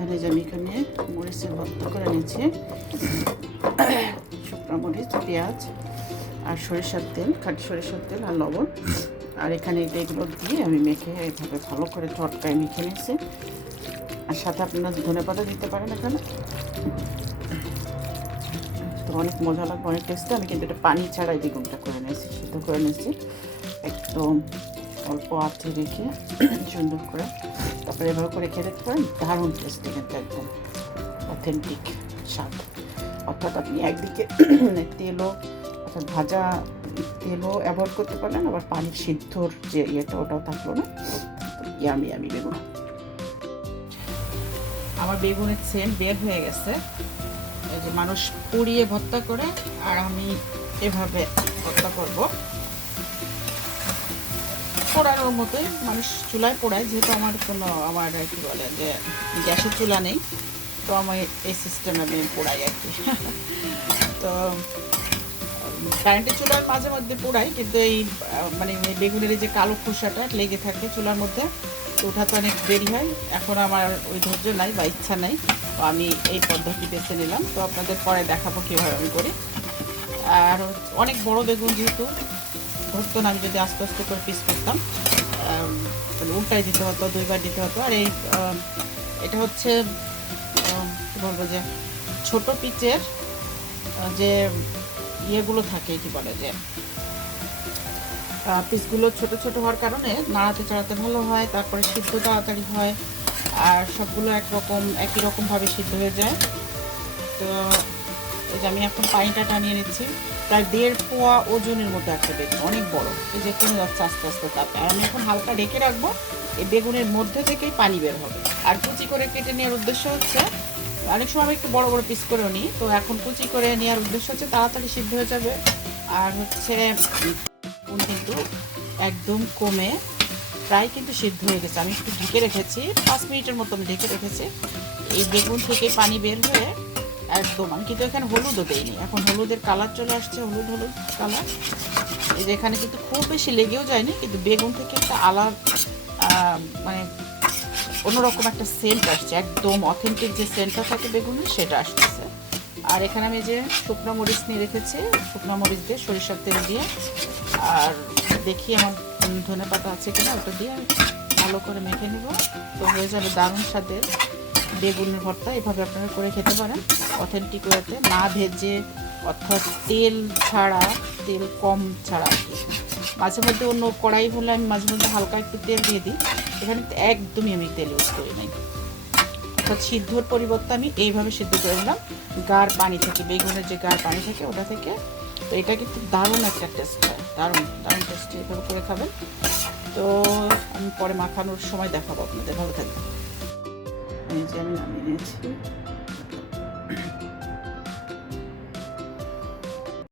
এখানে যে আমি এখানে মরিচের ভর্তা করে নিয়েছি। শুকনো মরিচ, পেঁয়াজ আর সরিষার তেল, খাঁটি সরিষার তেল আর লবণ। আর এখানে এগুলো দিয়ে আমি মেখে এভাবে ভালো করে চটকায় মেখে নিয়েছি। আর সাথে আপনারা ধনে পাতা দিতে পারেন এখানে। তো অনেক মজা লাগবে, অনেক টেস্টি। আমি কিন্তু এটা পানি ছাড়াই বেগুনটা করে নিয়েছি, সিদ্ধ করে নিয়েছি। একদম অল্প আঁচে রেখে সুন্দর করে তারপরে এভাবে করে দেখতে পারেন। দারুণ টেস্টি কিন্তু একদম। অথেন্টিক স্বাদ। অর্থাৎ আপনি একদিকে তেলও, অর্থাৎ ভাজা তেলও অ্যাভয়েড করতে পারলেন আবার পানির সিদ্ধর যে ইয়েটা, ওটাও থাকল না। ইয়ামি ইয়ামি বেগুন। আমার বেগুনের সেন্ট বের হয়ে গেছে। যে মানুষ পুড়িয়ে ভর্তা করে, আর আমি এভাবে ভর্তা করব। পোড়ানোর মতোই, মানুষ চুলায় পোড়ায়, যেহেতু আমার কোনো, আমার আর কি বলে যে গ্যাসের চুলা নেই, তো আমি এই সিস্টেম আমি পোড়াই আর কি। তো কারেন্টের চুলার মাঝে মধ্যে পোড়াই, কিন্তু এই মানে বেগুনের যে কালো খোসাটা লেগে থাকে চুলার মধ্যে, তো ওঠাতে অনেক দেরি হয়। এখন আমার ওই ধৈর্য নাই বা ইচ্ছা নাই, তো আমি এই পদ্ধতি বেছে নিলাম। তো আপনাদের পরে দেখাবো কীভাবে আমি করি। আর অনেক বড় বেগুন যেহেতু ধরতো না, আমি যদি আস্তে আস্তে করে পিস করতাম তাহলে উল্টাই দিতে হতো, দুইবার দিতে হতো। আর এই এটা হচ্ছে বলব যে, ছোট পিচের যে ইয়েগুলো থাকে, কি বলে যে পিসগুলো ছোট ছোট হওয়ার কারণে নাড়াতে চড়াতে ভালো হয়, তারপরে সিদ্ধ তাড়াতাড়ি হয়, আর সবগুলো একরকম, একই রকমভাবে সিদ্ধ হয়ে যায়। তো, এই যে আমি এখন পানিটা টানিয়ে নিচ্ছি। প্রায় দেড় পোয়া ওজনের মতো একটা বেগুন, অনেক বড়। এই যে কমে যাচ্ছে আস্তে আস্তে তাপে আর আমি এখন হালকা রেখে রাখব, এই বেগুনের মধ্যে থেকেই পানি বের হবে। আর কুচি করে কেটে নেওয়ার উদ্দেশ্য হচ্ছে, অনেক সময় আমি একটু বড় বড় পিস করেও নিই, তো এখন কুচি করে নেওয়ার উদ্দেশ্য হচ্ছে তাড়াতাড়ি সিদ্ধ হয়ে যাবে। আর হচ্ছে কিন্তু একদম কমে, প্রায় কিন্তু সিদ্ধ হয়ে গেছে। আমি একটু ঢেকে রেখেছি, পাঁচ মিনিটের মতো আমি ঢেকে রেখেছি। এই বেগুন থেকে পানি বের হয়ে একদম। আমি কিন্তু এখানে হলুদও দেইনি। এখন হলুদের কালার চলে আসছে, হলুদ হলুদ কালার। এই যে এখানে কিন্তু খুব বেশি লেগেও যায়নি, কিন্তু বেগুন থেকে একটা আলাদা মানে অন্যরকম একটা সেন্ট আসছে। একদম অথেন্টিক যে সেন্টটা থাকে বেগুনের, সেটা আসতেছে। আর এখানে আমি যে শুকনো মরিচ নিয়ে রেখেছি। শুকনো মরিচ দিয়ে সরিষার তেল দিয়ে। আর দেখি আমার ধনে পাতা আছে কিনা, ওটা দিয়ে ভালো করে মেখে নেব। তো হয়ে যাবে দারুণ স্বাদের। বেগুনের ভর্তা এভাবে আপনারা করে খেতে পারেন। অথেন্টিক ওয়েতে না ভেজে অর্থাৎ তেল ছাড়া, তেল কম ছাড়া। মাঝে মধ্যে অন্য কড়াই হলে আমি মাঝে মধ্যে হালকা একটু তেল দিয়ে দিই। এখানে একদমই আমি তেল ইউজ করি নাই। অর্থাৎ সিদ্ধর পরিবর্তে আমি এইভাবে সিদ্ধ করে নিলাম। গাঢ় পানি থেকে, বেগুনের যে গাঢ় পানি থাকে ওটা থেকে। তো এটা কিন্তু দারুণ একটা টেস্ট হয়। দারুণ দারুণ টেস্ট এভাবে করে খাবেন। তো আমি পরে মাখানোর সময় দেখাবো আপনাদের। ভালো থাকবেন। এই যে আমি নামিয়ে নিয়েছি